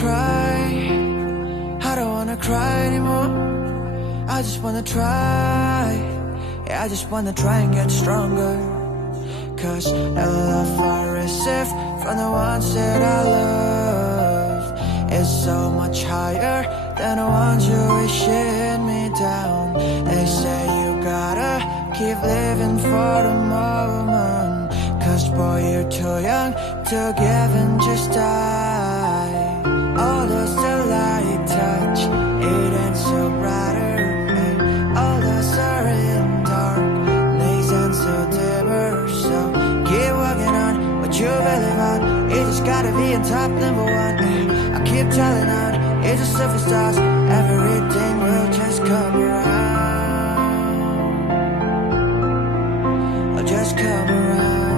cry, I don't wanna cry anymore. I just wanna try, yeah, I just wanna try and get stronger. Cause the love I receive from the ones that I love is so much higher than the ones who wishing me down. They say you gotta keep living for the moment, cause boy you're too young to give and just die. All those the light touch, it ain't so brighter, and all those are in dark, these ain't so dimmer. So keep working on what you believe on, you just gotta be on top number one. I keep telling on, it's just surface stars, everything will just come around. I'll just come around.